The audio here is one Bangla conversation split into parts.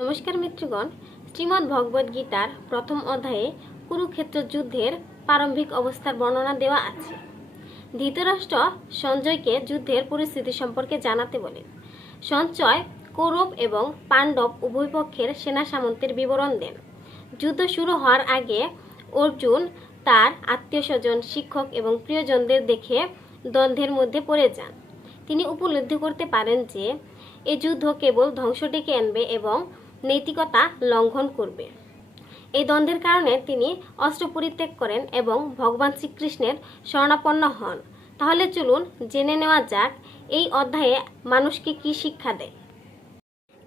নমস্কার মিত্রগণ, শ্রীমদ্ ভগবদ গীতার প্রথম অধ্যায়ে কুরুক্ষেত্র যুদ্ধের প্রারম্ভিক অবস্থার বর্ণনা দেওয়া আছে। ধৃতরাষ্ট্র সঞ্জয়কে যুদ্ধের পরিস্থিতি সম্পর্কে জানাতে বলেন। সঞ্জয়, কৌরব এবং পাণ্ডব উভয় পক্ষের সেনা সামন্তের বিবরণ দেন। যুদ্ধ শুরু হওয়ার আগে অর্জুন তার আত্মীয় স্বজন, শিক্ষক এবং প্রিয়জনদের দেখে দ্বন্দ্বের মধ্যে পড়ে যান। তিনি উপলব্ধি করতে পারেন যে এই যুদ্ধ কেবল ধ্বংস ডেকে আনবে এবং নৈতিকতা লঙ্ঘন করবে। এই দ্বন্দ্বের কারণে তিনি অস্ত্র পরিত্যাগ করেন এবং ভগবান শ্রীকৃষ্ণের শরণাপন্ন হন। তাহলে চলুন জেনে নেওয়া যাক, এই অধ্যায়ে মানুষকে কি শিক্ষা দেয়?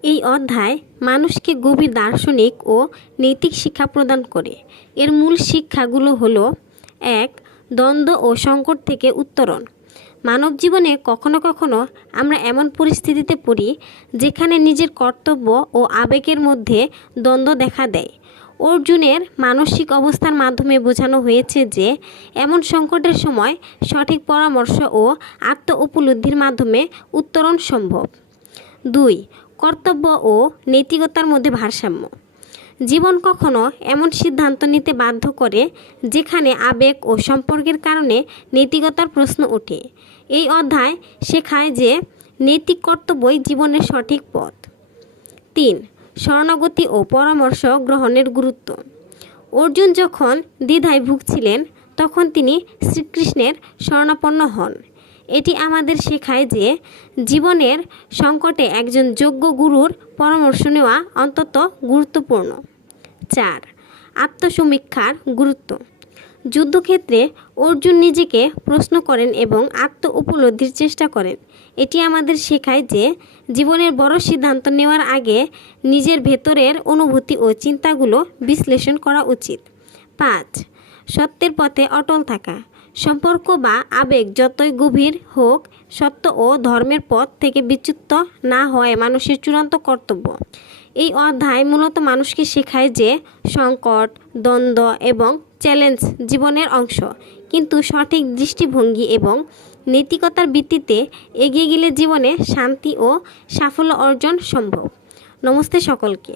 এই অধ্যায় মানুষকে গভীর দার্শনিক ও নৈতিক শিক্ষা প্রদান করে। এর মূল শিক্ষাগুলো হলো, এক, দ্বন্দ্ব ও সংকট থেকে উত্তরণ। মানব জীবনে কখনো কখনো আমরা এমন পরিস্থিতিতে পড়ি যেখানে নিজের কর্তব্য ও আবেগের মধ্যে দ্বন্দ্ব দেখা দেয়। অর্জুনের মানসিক অবস্থার মাধ্যমে বোঝানো হয়েছে যে, এমন সংকটের সময় সঠিক পরামর্শ ও আত্ম উপলব্ধির মাধ্যমে উত্তরণ সম্ভব। দুই, কর্তব্য ও নৈতিকতার মধ্যে ভারসাম্য। জীবন কখনো এমন সিদ্ধান্ত নিতে বাধ্য করে যেখানে আবেগ ও সম্পর্কের কারণে নৈতিকতার প্রশ্ন ওঠে। এই অধ্যায় শেখায় যে নৈতিক কর্তব্যই জীবনের সঠিক পথ। তিন, শরণাগতি ও পরামর্শ গ্রহণের গুরুত্ব। অর্জুন যখন দ্বিধায় ভুগছিলেন, তখন তিনি শ্রীকৃষ্ণের শরণাপন্ন হন। এটি আমাদের শেখায় যে জীবনের সংকটে একজন যোগ্য গুরুর পরামর্শ নেওয়া অন্তত গুরুত্বপূর্ণ। চার, আত্মসমীক্ষার গুরুত্ব। যুদ্ধক্ষেত্রে অর্জুন নিজেকে প্রশ্ন করেন এবং আত্ম উপলব্ধির চেষ্টা করেন। এটি আমাদের শেখায় যে জীবনের বড় সিদ্ধান্ত নেওয়ার আগে নিজের ভেতরের অনুভূতি ও চিন্তাগুলো বিশ্লেষণ করা উচিত। পাঁচ, সত্যের পথে অটল থাকা। সম্পর্ক বা আবেগ যতই গভীর হোক, সত্য ও ধর্মের পথ থেকে বিচ্যুত না হয় মানুষের চূড়ান্ত কর্তব্য। এই অধ্যায় মূলত মানুষকে শেখায় যে সংকট, দ্বন্দ্ব এবং চ্যালেঞ্জ জীবনের অংশ। কিন্তু সঠিক দৃষ্টিভঙ্গি এবং নৈতিকতার ভিত্তিতে এগিয়ে গেলে জীবনে শান্তি ও সাফল্য অর্জন সম্ভব। নমস্তে সকলকে।